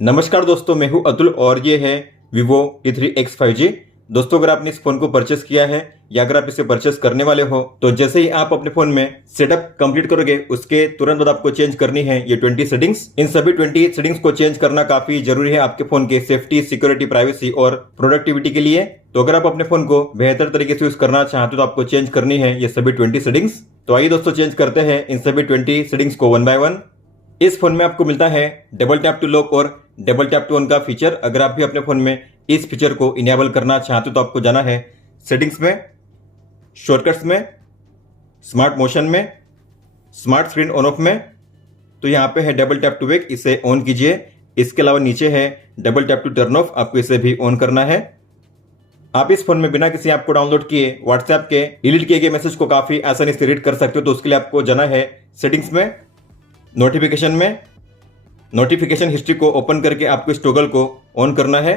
नमस्कार दोस्तों, मैं हूं अतुल और ये है Vivo T3X 5G। दोस्तों, अगर आपने इस फोन को परचेस किया है या अगर आप इसे परचेस करने वाले हो तो जैसे ही आप अपने फोन में सेटअप कंप्लीट करोगे उसके तुरंत बाद आपको चेंज करनी है ये 20 सेटिंग्स। इन सभी 20 सेटिंग्स को चेंज करना काफी जरूरी है आपके फोन के सेफ्टी, सिक्योरिटी, प्राइवेसी और प्रोडक्टिविटी के लिए। तो अगर आप अपने फोन को बेहतर तरीके से यूज करना चाहते हो तो आपको चेंज करनी है ये सभी 20 सेटिंग्स। तो आइए दोस्तों, चेंज करते हैं इन सभी 20 सेटिंग्स को वन बाय वन। इस फोन में आपको मिलता है डबल टैप टू लॉक और डबल टैप टू ऑन का फीचर। अगर आप भी अपने फोन में इस फीचर को इनेबल करना चाहते हो तो आपको जाना है सेटिंग्स में, शॉर्टकट्स में, स्मार्ट मोशन में, स्मार्ट स्क्रीन ऑन ऑफ में। तो यहाँ पे है डबल टैप टू वेक, इसे ऑन कीजिए। इसके अलावा नीचे है double tap to turn off, आपको इसे भी ऑन करना है। आप इस फोन में बिना किसी ऐप को डाउनलोड किए व्हाट्सएप के डिलीट किए गए मैसेज को काफी आसानी से रीड कर सकते हो। तो उसके लिए आपको जाना है सेटिंग्स में, नोटिफिकेशन में, नोटिफिकेशन हिस्ट्री को ओपन करके आपको इस टॉगल को ऑन करना है।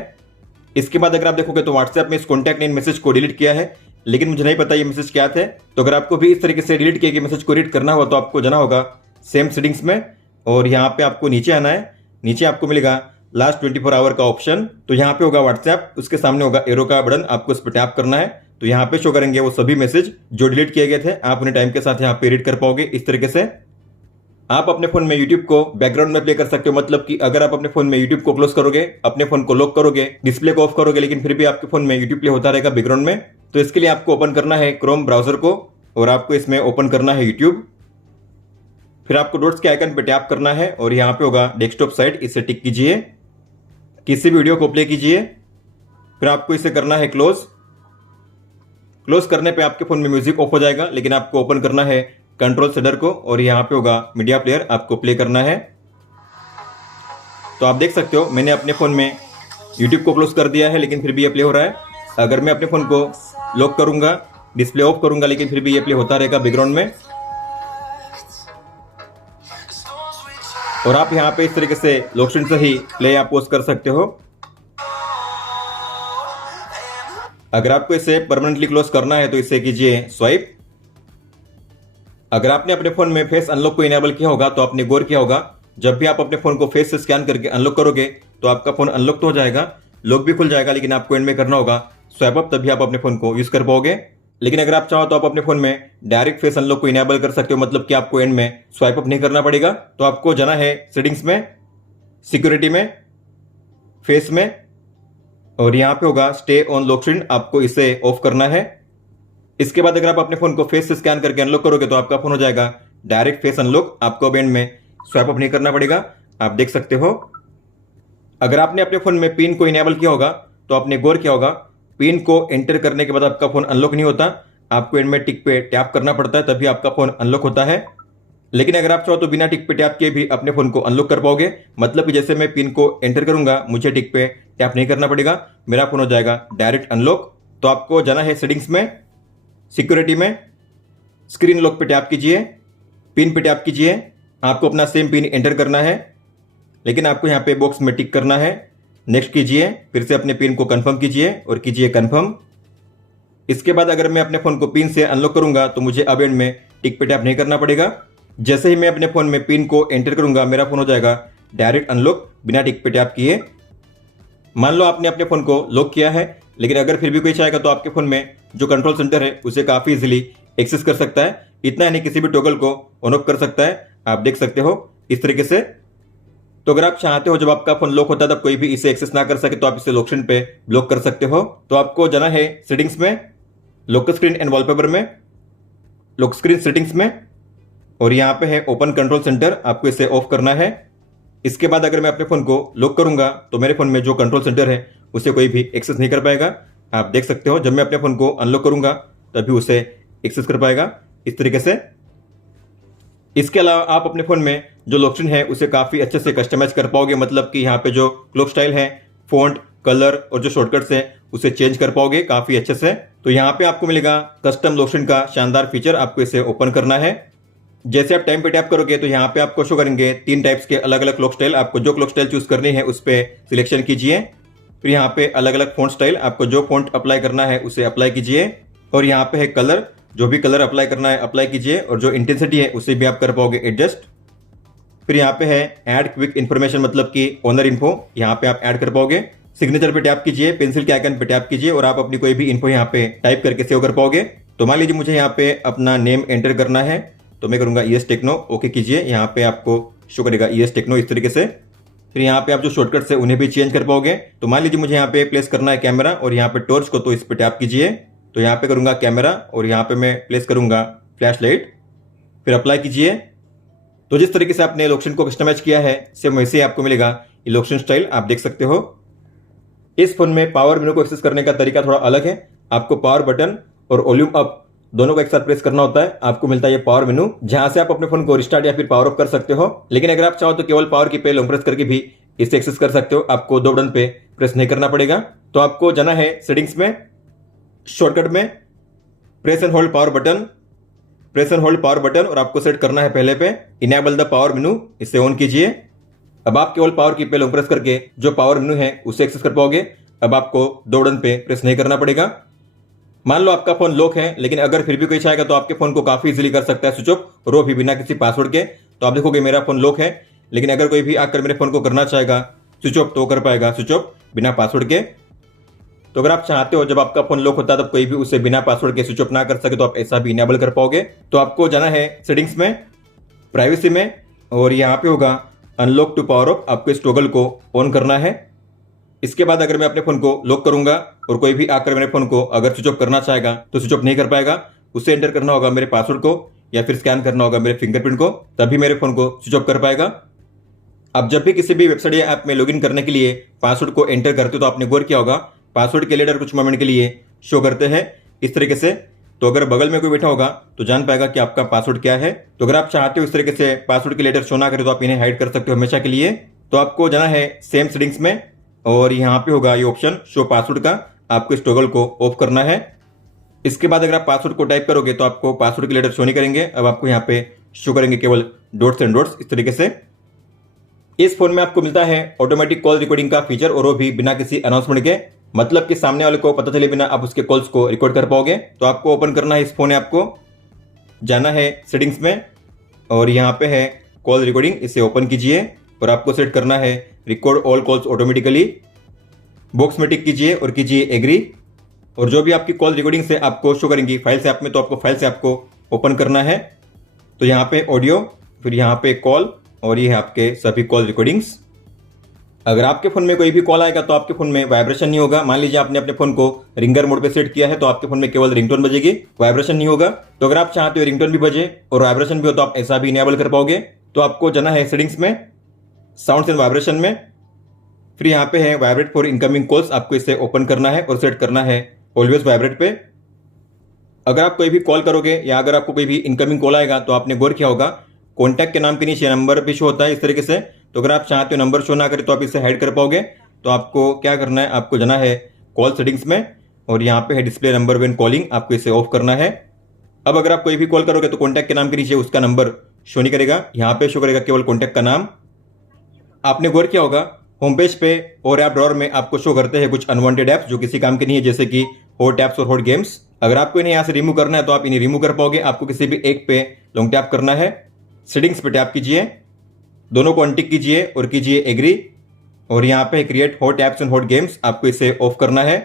इसके बाद अगर आप देखोगे तो व्हाट्सएप में इस कॉन्टैक्ट ने इन मैसेज को डिलीट किया है, लेकिन मुझे नहीं पता ये मैसेज क्या थे। तो अगर आपको भी इस तरीके से डिलीट किए गए मैसेज को रीड करना हुआ तो आपको जाना होगा सेम सेटिंग्स में और यहाँ पे आपको नीचे आना है। नीचे आपको मिलेगा लास्ट 24 आवर का ऑप्शन। तो यहाँ पे होगा व्हाट्सएप, उसके सामने होगा एरो का बटन, आपको उस पर टैप करना है। तो यहाँ पे शो करेंगे वो सभी मैसेज जो डिलीट किए गए थे, आप उन्हें टाइम के साथ यहाँ पे रीड कर पाओगे इस तरीके से। आप अपने फोन में YouTube को बैकग्राउंड में प्ले कर सकते हो, मतलब कि अगर आप अपने फोन में YouTube को क्लोज करोगे, अपने फोन को लॉक करोगे, डिस्प्ले को ऑफ करोगे, लेकिन फिर भी आपके फोन में YouTube प्ले होता रहेगा बैकग्राउंड में। तो इसके लिए आपको ओपन करना है क्रोम ब्राउजर को और आपको इसमें ओपन करना है YouTube। फिर आपको डॉट्स के आइकन पे टैप करना है और यहाँ पे होगा डेस्कटॉप साइट, इसे टिक कीजिए। किसी भी वीडियो को प्ले कीजिए, फिर आपको इसे करना है क्लोज। क्लोज करने पे आपके फोन में म्यूजिक ऑफ हो जाएगा, लेकिन आपको ओपन करना है कंट्रोल सेंटर को और यहाँ पे होगा मीडिया प्लेयर, आपको प्ले करना है। तो आप देख सकते हो मैंने अपने फोन में YouTube को क्लोज कर दिया है, लेकिन फिर भी ये प्ले हो रहा है। अगर मैं अपने फोन को लॉक करूंगा, डिस्प्ले ऑफ करूंगा, लेकिन फिर भी ये प्ले होता रहेगा बैकग्राउंड में। और आप यहाँ पे इस तरीके से लॉक स्क्रीन से ही प्ले या पॉज कर सकते हो। अगर आपको इसे परमानेंटली क्लोज करना है तो इसे कीजिए स्वाइप। अगर आपने अपने फोन में फेस अनलॉक को इनेबल किया होगा तो आपने गौर किया होगा, जब भी आप अपने फोन को फेस से स्कैन करके अनलॉक करोगे तो आपका फोन अनलॉक तो हो जाएगा, लॉक भी खुल जाएगा, लेकिन आपको एंड में करना होगा स्वाइप अप, तभी आप अपने फोन को यूज कर पाओगे। लेकिन अगर आप चाहो तो आप अपने फोन में डायरेक्ट फेस अनलॉक को इनेबल कर सकते हो, मतलब कि आपको एंड में स्वाइप अप नहीं करना पड़ेगा। तो आपको जाना है सेटिंग्स में, सिक्योरिटी में, फेस में और यहाँ पे होगा स्टे ऑन लॉक स्क्रीन, आपको इसे ऑफ करना है। इसके बाद अगर आप अपने फोन को फेस से स्कैन करके अनलॉक करोगे तो आपका फोन हो जाएगा डायरेक्ट फेस अनलॉक, आपको अब एंड में स्वाइप अप नहीं करना पड़ेगा। आप देख सकते हो। अगर आपने अपने फोन में पिन को इनेबल किया होगा तो आपने गौर किया होगा, पिन को एंटर करने के बाद आपका फोन अनलॉक नहीं होता, आपको एंड में टिक पे टैप करना पड़ता है, तभी आपका फोन अनलॉक होता है। लेकिन अगर आप चाहो तो बिना टिक पे टैप किए भी अपने फोन को अनलॉक कर पाओगे, मतलब कि जैसे मैं पिन को एंटर करूंगा मुझे टिक पे टैप नहीं करना पड़ेगा, मेरा फोन हो जाएगा डायरेक्ट अनलॉक। तो आपको जाना है सेटिंग्स में, सिक्योरिटी में, स्क्रीन लॉक पे टैप कीजिए, पिन पे टैप कीजिए। आपको अपना सेम पिन एंटर करना है, लेकिन आपको यहाँ पे बॉक्स में टिक करना है। नेक्स्ट कीजिए, फिर से अपने पिन को कंफर्म कीजिए और कीजिए कंफर्म। इसके बाद अगर मैं अपने फोन को पिन से अनलॉक करूंगा तो मुझे अब एंड में टिक पे टैप नहीं करना पड़ेगा। जैसे ही मैं अपने फोन में पिन को एंटर करूंगा मेरा फोन हो जाएगा डायरेक्ट अनलॉक बिना टिक पे टैप किए। मान लो आपने अपने फोन को लॉक किया है, लेकिन अगर फिर भी कोई चाहेगा तो आपके फोन में जो कंट्रोल सेंटर है उसे काफी इजीली एक्सेस कर सकता है। इतना ही नहीं, किसी भी टॉगल को ऑन ऑफ कर सकता है, आप देख सकते हो इस तरीके से। तो अगर आप चाहते हो जब आपका फोन लॉक होता है तब कोई भी इसे एक्सेस ना कर सके तो आप इसे लॉक स्क्रीन पे ब्लॉक कर सकते हो। तो आपको जाना है सेटिंग्स में, लॉक स्क्रीन एंड वॉलपेपर में, लॉक स्क्रीन सेटिंग्स में और यहाँ पे है ओपन कंट्रोल सेंटर, आपको इसे ऑफ करना है। इसके बाद अगर मैं अपने फोन को लॉक करूंगा तो मेरे फोन में जो कंट्रोल सेंटर है उसे कोई भी एक्सेस नहीं कर पाएगा। आप देख सकते हो जब मैं अपने फोन को अनलॉक करूंगा तभी उसे एक्सेस कर पाएगा इस तरीके से। इसके अलावा आप अपने फोन में जो लॉक स्क्रीन है उसे काफी अच्छे से कस्टमाइज कर पाओगे, मतलब कि यहाँ पे जो क्लॉक स्टाइल है, फॉन्ट, कलर और जो शॉर्टकट्स है उसे चेंज कर पाओगे काफी अच्छे से। तो यहाँ पे आपको मिलेगा कस्टम लॉक स्क्रीन का शानदार फीचर, आपको इसे ओपन करना है। जैसे आप टाइम पे टैप करोगे तो यहाँ पे आपको शो करेंगे 3 टाइप्स के अलग अलग क्लॉक स्टाइल। आपको जो क्लॉक स्टाइल चूज करनी है उस पर सिलेक्शन कीजिए। फिर यहाँ पे अलग अलग फॉन्ट स्टाइल, आपको जो फॉन्ट अप्लाई करना है उसे अप्लाई कीजिए। और यहाँ पे है कलर, जो भी कलर अप्लाई करना है अप्लाई कीजिए और जो इंटेंसिटी है उसे भी आप कर पाओगे एडजस्ट। फिर यहाँ पे है ऐड क्विक इन्फॉर्मेशन, मतलब कि ओनर इन्फो, यहाँ पे आप ऐड कर पाओगे। सिग्नेचर पे टैप कीजिए, पेंसिल के आइकन पे टैप कीजिए और आप अपनी कोई भी इन्फो यहाँ पे टाइप करके सेव कर पाओगे। तो मान लीजिए मुझे यहाँ पे अपना नेम एंटर करना है, तो मैं करूंगा ES टेक्नो, ओके कीजिए। यहाँ पे आपको शो करेगा ES टेक्नो इस तरीके से। फिर यहाँ पे आप जो शॉर्टकट्स है उन्हें भी चेंज कर पाओगे। तो मान लीजिए मुझे यहाँ पे प्लेस करना है कैमरा और यहाँ पे टॉर्च को, तो इस पे टैप कीजिए। तो यहाँ पे करूंगा कैमरा और यहाँ पे मैं प्लेस करूंगा फ्लैश लाइट, फिर अप्लाई कीजिए। तो जिस तरीके से आपने लोकेशन को कस्टमाइज किया है सेम वैसे ही आपको मिलेगा ये लोकेशन स्टाइल, आप देख सकते हो। इस फोन में पावर मेनू को एक्सेस करने का तरीका थोड़ा अलग है। आपको पावर बटन और वॉल्यूम अप दोनों को एक साथ प्रेस करना होता है, आपको मिलता है ये पावर मेनू, जहां से आप अपने फोन को रिस्टार्ट या फिर पावर ऑफ कर सकते हो। लेकिन अगर आप चाहो तो केवल पावर की पे लॉन्ग प्रेस करके भी इसे एक्सेस कर सकते हो, आपको दो बटन पे प्रेस नहीं करना पड़ेगा। तो आपको जाना है सेटिंग्स में, शॉर्टकट में press and hold power button, press and hold power button, और आपको सेट करना है पहले पे इनेबल द पावर मेनू, इसे ऑन कीजिए। अब आप केवल पावर की पे लॉन्ग प्रेस करके जो पावर मेनू है उसे एक्सेस कर पाओगे। अब आपको दो बटन पे प्रेस नहीं करना पड़ेगा। मान लो आपका फोन लॉक है, लेकिन अगर फिर भी कोई चाहेगा तो आपके फोन को काफी इजीली कर सकता है स्विच ऑफ, और वो भी बिना किसी पासवर्ड के। तो आप देखोगे मेरा फोन लॉक है, लेकिन अगर कोई भी आकर मेरे फोन को करना चाहेगा स्विच ऑफ तो कर पाएगा स्विच ऑफ बिना पासवर्ड के। तो अगर आप चाहते हो जब आपका फोन लॉक होता है तब कोई भी उसे बिना पासवर्ड के स्विच ऑफ ना कर सके, तो आप ऐसा भी इनेबल कर पाओगे। तो आपको जाना है सेटिंग्स में, प्राइवेसी में, और यहाँ पे होगा अनलॉक टू पावर ऑफ, आपको इस टॉगल को ऑन करना है। इसके बाद अगर मैं अपने फोन को लॉक करूंगा और कोई भी आकर मेरे फोन को अगर स्विच ऑफ करना चाहेगा तो स्विच ऑफ नहीं कर पाएगा, उसे एंटर करना होगा मेरे पासवर्ड को या फिर स्कैन करना होगा मेरे फिंगरप्रिंट को, तभी मेरे फोन को स्विच ऑफ कर पाएगा। अब जब भी किसी भी वेबसाइट या ऐप में लॉगिन करने के लिए पासवर्ड को एंटर करते हो तो आपने गौर किया होगा पासवर्ड के लेटर कुछ मोमेंट के लिए शो करते हैं इस तरीके से। तो अगर बगल में कोई बैठा होगा तो जान पाएगा कि आपका पासवर्ड क्या है। तो अगर आप चाहते हो इस तरीके से पासवर्ड के लेटर शो ना करे तो आप इन्हें हाइड कर सकते हो हमेशा के लिए। तो आपको जाना है सेम सेटिंग्स में, और यहाँ पे होगा ये ऑप्शन शो पासवर्ड का, आपको इस टॉगल को ऑफ करना है। इसके बाद अगर आप पासवर्ड को टाइप करोगे तो आपको पासवर्ड के लेटर शो नहीं करेंगे, अब आपको यहाँ पे शो करेंगे केवल डॉट्स एंड डॉट्स इस तरीके से। इस फोन में आपको मिलता है ऑटोमेटिक कॉल रिकॉर्डिंग का फीचर, और वो भी बिना किसी अनाउंसमेंट के, मतलब कि सामने वाले को पता चले बिना आप उसके कॉल्स को रिकॉर्ड कर पाओगे। तो आपको ओपन करना है इस फोन, आपको जाना है सेटिंग्स में और यहाँ पे है कॉल रिकॉर्डिंग, इसे ओपन कीजिए और आपको सेट करना है record all calls automatically. Box में टिक कीजिए और कीजिए एग्री, और जो भी आपकी कॉल रिकॉर्डिंग से आपको शो करेंगी फाइल्स ऐप में, तो आपको फाइल्स ऐप को ओपन करना है। तो यहाँ पे ऑडियो, फिर यहाँ पे कॉल, और ये है आपके सभी कॉल रिकॉर्डिंग्स। अगर आपके फोन में कोई भी कॉल आएगा तो आपके फोन में वाइब्रेशन नहीं होगा। मान लीजिए आपने अपने फोन को रिंगर मोड पे सेट किया है तो आपके फोन में केवल रिंगटोन बजेगी, वाइब्रेशन नहीं होगा। तो अगर आप चाहते हो रिंगटोन भी बजे और वाइब्रेशन भी हो तो आप ऐसा भी इनेबल कर पाओगे। तो आपको जाना है सेटिंग्स में, साउंड्स एंड वाइब्रेशन में, फिर यहाँ पे है वाइब्रेट फॉर इनकमिंग कॉल्स, आपको इसे ओपन करना है और सेट करना है ऑलवेज वाइब्रेट पे। अगर आप कोई भी कॉल करोगे या अगर आपको कोई भी इनकमिंग कॉल आएगा तो आपने गौर किया होगा कॉन्टैक्ट के नाम के नीचे नंबर भी शो होता है इस तरीके से। तो अगर आप चाहते हो नंबर शो ना करे तो आप इसे हाइड कर पाओगे। तो आपको क्या करना है, आपको जाना है कॉल सेटिंग्स में और यहाँ पे है डिस्प्ले नंबर व्हेन कॉलिंग, आपको इसे ऑफ करना है। अब अगर आप कोई भी कॉल करोगे तो कॉन्टैक्ट के नाम के नीचे उसका नंबर शो नहीं करेगा, यहाँ पे शो करेगा केवल कॉन्टैक्ट का नाम। आपने गौर किया होगा होम पेज पे और ऐप ड्रॉअर में आपको शो करते हैं कुछ अनवांटेड ऐप्स जो किसी काम के नहीं है, जैसे कि हॉट ऐप्स और हॉट गेम्स। अगर आपको इन्हें यहाँ से रिमूव करना है तो आप इन्हें रिमूव कर पाओगे। आपको किसी भी एक पे लॉन्ग टैप करना है, सेटिंग्स पे टैप कीजिए, दोनों को अनटिक कीजिए और कीजिए एग्री, और यहाँ पे create hot apps and hot games, आपको इसे ऑफ करना है।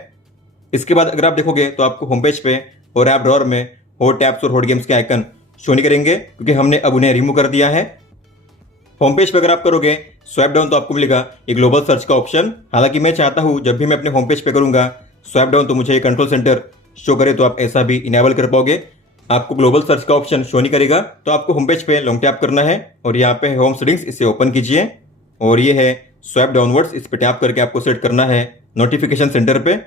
इसके बाद अगर आप देखोगे तो आपको होम पेज पे और ऐप ड्रॉअर में हॉट ऐप्स और हॉट गेम्स के आइकन शो नहीं करेंगे क्योंकि हमने अब उन्हें रिमूव कर दिया है। होम पेज पे अगर आप करोगे स्वाइप डाउन तो आपको मिलेगा ये ग्लोबल सर्च का ऑप्शन। हालांकि मैं चाहता हूं जब भी मैं अपने होम पेज पे करूंगा स्वाइप डाउन तो मुझे ये कंट्रोल सेंटर शो करे, तो आप ऐसा भी इनेबल कर पाओगे। आपको ग्लोबल सर्च का ऑप्शन शो नहीं करेगा। तो आपको होम पेज पे लॉन्ग टैप करना है और यहाँ पे होम सेटिंग्स, इसे ओपन कीजिए और ये है स्वाइप डाउनवर्ड्स, इस पे टैप करके आपको सेट करना है नोटिफिकेशन सेंटर पे।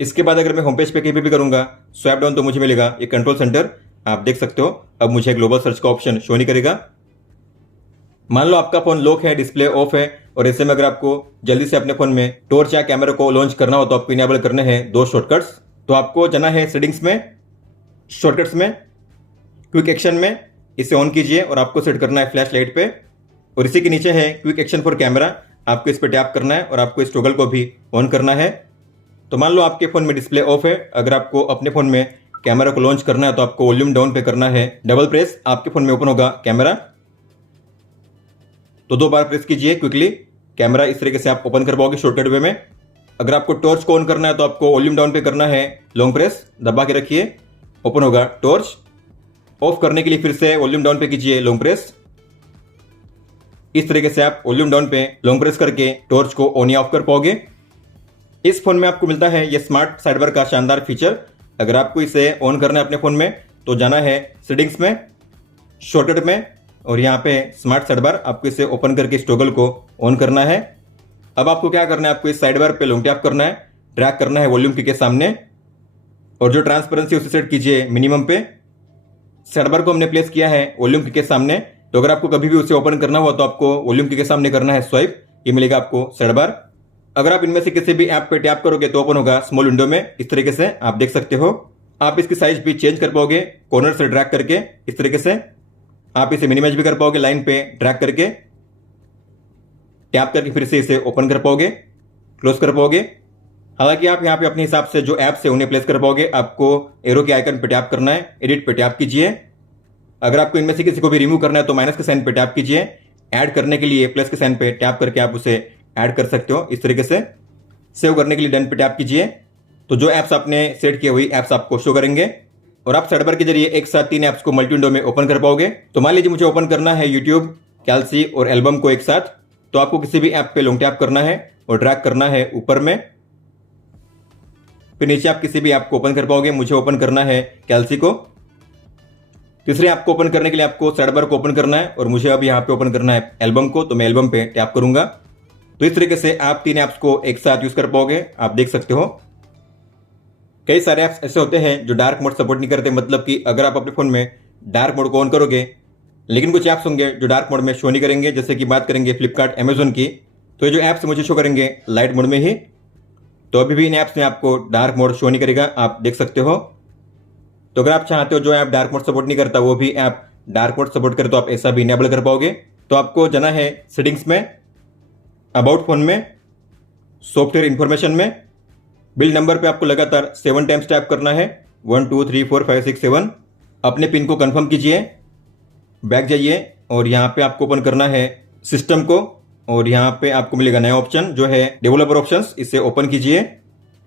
इसके बाद अगर मैं होम पेज पे कहीं भी करूंगा स्वाइप डाउन तो मुझे मिलेगा ये कंट्रोल सेंटर, आप देख सकते हो। अब मुझे ग्लोबल सर्च का ऑप्शन शो नहीं करेगा। मान लो आपका फोन लॉक है, डिस्प्ले ऑफ है, और ऐसे में अगर आपको जल्दी से अपने फोन में टॉर्च या कैमरा को लॉन्च करना हो तो आपको इनेबल करने हैं दो शॉर्टकट्स। तो आपको जाना है सेटिंग्स में, शॉर्टकट्स में, क्विक एक्शन में, इसे ऑन कीजिए और आपको सेट करना है फ्लैश लाइट पे, और इसी के नीचे है क्विक एक्शन फॉर कैमरा, आपको इस पर टैप करना है और आपको इस टॉगल को भी ऑन करना है। तो मान लो आपके फोन में डिस्प्ले ऑफ है, अगर आपको अपने फोन में कैमरा को लॉन्च करना है तो आपको वॉल्यूम डाउन पे करना है डबल प्रेस, आपके फोन में ओपन होगा कैमरा। तो 2 बार प्रेस कीजिए क्विकली। कैमरा इस तरीके से आप ओपन कर पाओगे शॉर्टकट वे में। अगर आपको टॉर्च को ऑन करना है तो आपको वॉल्यूम डाउन पे करना है, लॉन्ग प्रेस दबा के रखिए, ओपन होगा टॉर्च। ऑफ करने के लिए फिर से वॉल्यूम डाउन पे कीजिए, लॉन्ग प्रेस। इस तरीके से आप वॉल्यूम डाउन पे लॉन्ग प्रेस करके टॉर्च को ऑन या ऑफ कर पाओगे। इस फोन में आपको मिलता है ये स्मार्ट साइड बार का शानदार फीचर। अगर आपको इसे ऑन करना है अपने फोन में तो जाना है सेटिंग्स में, शॉर्टकट में, और यहाँ पे स्मार्ट साइड बार आपको इसे ओपन करके इस टॉगल को ऑन करना है। अब आपको क्या करना है, आपको इस साइड बार पे लॉन्ग टैप करना है, ड्रैग करना है वॉल्यूम की के सामने, और जो ट्रांसपेरेंसी उसे सेट कीजिए मिनिमम पे। साइड बार को हमने प्लेस किया है वॉल्यूम की के सामने, तो अगर आपको कभी भी उसे ओपन करना हुआ तो आपको वॉल्यूम की के सामने करना है स्वाइप, ये मिलेगा आपको साइड बार। अगर आप इनमें से किसी भी ऐप पे टैप करोगे तो ओपन होगा स्मॉल विंडो में, इस तरीके से आप देख सकते हो। आप इसकी साइज भी चेंज कर पाओगे कॉर्नर से ड्रैग करके, इस तरीके से आप इसे मिनिमाइज भी कर पाओगे लाइन पे ड्रैग करके, टैप करके फिर से इसे ओपन कर पाओगे, क्लोज कर पाओगे। हालांकि आप यहाँ पे अपने हिसाब से जो ऐप्स है उन्हें प्लेस कर पाओगे। आपको एरो के आइकन पे टैप करना है, एडिट पे टैप कीजिए। अगर आपको इनमें से किसी को भी रिमूव करना है तो माइनस के साइन पे टैप कीजिए। ऐड करने के लिए प्लस के साइन पे टैप करके आप उसे ऐड कर सकते हो इस तरीके से। सेव करने के लिए डन पे टैप कीजिए, तो जो ऐप्स आपने सेट किए वही ऐप्स आपको शो करेंगे, और आप साइड बार के जरिए एक साथ 3 ऐप्स को मल्टी विंडो में ओपन कर पाओगे। तो मान लीजिए मुझे ओपन करना है यूट्यूब, कैल्सी और एल्बम को एक साथ, तो आपको किसी भी ऐप पे लॉन्ग टैप करना है और ड्रैग करना है ऊपर में, फिर नीचे आप किसी भी ऐप को ओपन कर पाओगे। मुझे ओपन करना है कैल्सी को। तीसरे ऐप को ओपन करने के लिए आपको साइड बार को ओपन करना है, और मुझे अब यहाँ पे ओपन करना है एल्बम को, तो मैं एल्बम पे टैप करूंगा। तो इस तरीके से आप 3 ऐप्स को एक साथ यूज कर पाओगे, आप देख सकते हो। कई सारे ऐप्स ऐसे होते हैं जो डार्क मोड सपोर्ट नहीं करते, मतलब कि अगर आप अपने फोन में डार्क मोड को ऑन करोगे, लेकिन कुछ ऐप्स होंगे जो डार्क मोड में शो नहीं करेंगे। जैसे कि बात करेंगे फ्लिपकार्ट, अमेजोन की, तो ये जो ऐप्स मुझे शो करेंगे लाइट मोड में ही, तो अभी भी इन ऐप्स में आपको डार्क मोड शो नहीं करेगा, आप देख सकते हो। तो अगर आप चाहते हो जो ऐप डार्क मोड सपोर्ट नहीं करता वो भी ऐप डार्क मोड सपोर्ट करे, तो आप ऐसा भी इनेबल कर पाओगे। तो आपको जाना है सेटिंग्स में, अबाउट फोन में, सॉफ्टवेयर इंफॉर्मेशन में, बिल नंबर पे आपको लगातार 7 टाइम्स टैप करना है, 1 2 3 4 5 6 7। अपने पिन को कंफर्म कीजिए, बैक जाइए और यहाँ पे आपको ओपन करना है सिस्टम को, और यहाँ पे आपको मिलेगा नया ऑप्शन जो है डेवलपर ऑप्शंस, इसे ओपन कीजिए।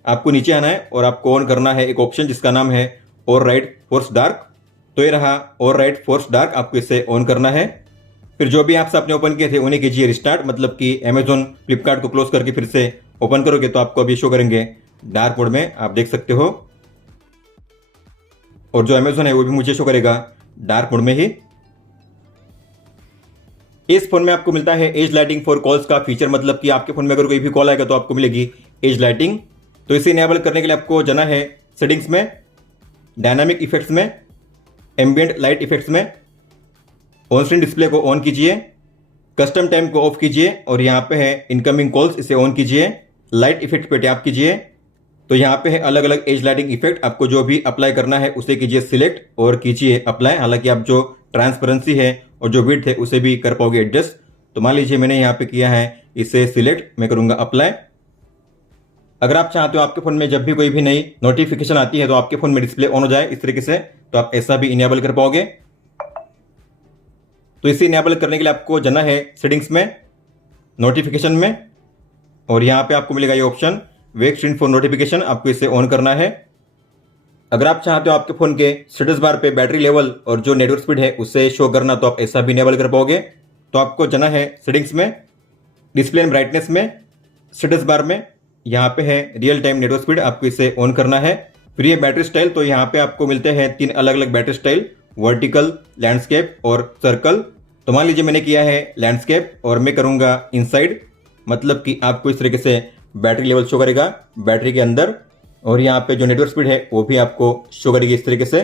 आपको नीचे आना है और आपको ऑन करना है एक ऑप्शन जिसका नाम है ओवरराइड फोर्स डार्क। तो ये रहा ओवरराइड फोर्स डार्क, आपको इसे ऑन करना है। फिर जो भी ऐप्स आपने ओपन किए थे उन्हें कीजिए रिस्टार्ट, मतलब कि अमेजोन, फ्लिपकार्ट को क्लोज करके फिर से ओपन करोगे तो आपको अभी शो करेंगे डार्क मोड में, आप देख सकते हो। और जो अमेजोन है वो भी मुझे शो करेगा डार्क मोड में ही। इस फोन में आपको मिलता है एज लाइटिंग फॉर कॉल्स का फीचर, मतलब कि आपके फोन में अगर कोई भी कॉल आएगा तो आपको मिलेगी एज लाइटिंग। तो इसे इनेबल करने के लिए आपको जाना है सेटिंग्स में, डायनामिक इफेक्ट्स में, एम्बिएंट लाइट इफेक्ट्स में, ऑन स्क्रीन डिस्प्ले को ऑन कीजिए, कस्टम टाइम को ऑफ कीजिए, और यहाँ पे है इनकमिंग कॉल्स, इसे ऑन कीजिए। लाइट इफेक्ट पे टैप कीजिए, तो यहाँ पे है अलग अलग एज लाइटिंग इफेक्ट, आपको जो भी अप्लाई करना है उसे कीजिए सिलेक्ट और कीजिए अप्लाई। हालांकि आप जो ट्रांसपेरेंसी है और जो विड्थ है उसे भी कर पाओगे एडजस्ट। तो मान लीजिए मैंने यहाँ पे किया है इसे सिलेक्ट, मैं करूंगा अप्लाई। अगर आप चाहते हो आपके फोन में जब भी कोई भी नई नोटिफिकेशन आती है तो आपके फोन में डिस्प्ले ऑन हो जाए इस तरीके से, तो आप ऐसा भी इनेबल कर पाओगे। तो इसे इनेबल करने के लिए आपको जाना है सेटिंग्स में, नोटिफिकेशन में, और यहाँ पे आपको मिलेगा ये option wake screen for notification, आपको इसे ऑन करना है। अगर आप चाहते हो आपके फोन के स्टेटस बार पे बैटरी लेवल और जो नेटवर्क स्पीड है उसे शो करना, तो आप ऐसा भी इनेबल कर पाओगे। तो आपको जाना है सेटिंग्स में, डिस्प्ले एंड ब्राइटनेस में, स्टेटस बार में, यहाँ पे है रियल टाइम नेटवर्क स्पीड, आपको इसे ऑन करना है। फिर ये बैटरी स्टाइल, तो यहाँ पे आपको मिलते हैं 3 अलग अलग बैटरी स्टाइल, वर्टिकल, लैंडस्केप और सर्कल। तो मान लीजिए मैंने किया है लैंडस्केप और मैं करूंगा इनसाइड, मतलब कि आपको इस तरीके से बैटरी लेवल शो करेगा बैटरी के अंदर, और यहाँ पे जो नेटवर्क स्पीड है वो भी आपको शो करेगी इस तरीके से।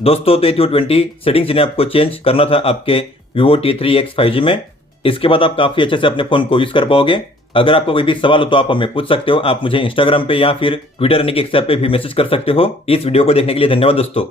दोस्तों तो ये थी 20 सेटिंग्स जिन्हें आपको चेंज करना था आपके Vivo T3X 5G में। इसके बाद आप काफी अच्छे से अपने फोन को यूज कर पाओगे। अगर आपको कोई भी सवाल हो तो आप हमें पूछ सकते हो। आप मुझे इंस्टाग्राम पे या फिर ट्विटर यानी कि एक्स ऐप पे भी मैसेज कर सकते हो। इस वीडियो को देखने के लिए धन्यवाद दोस्तों।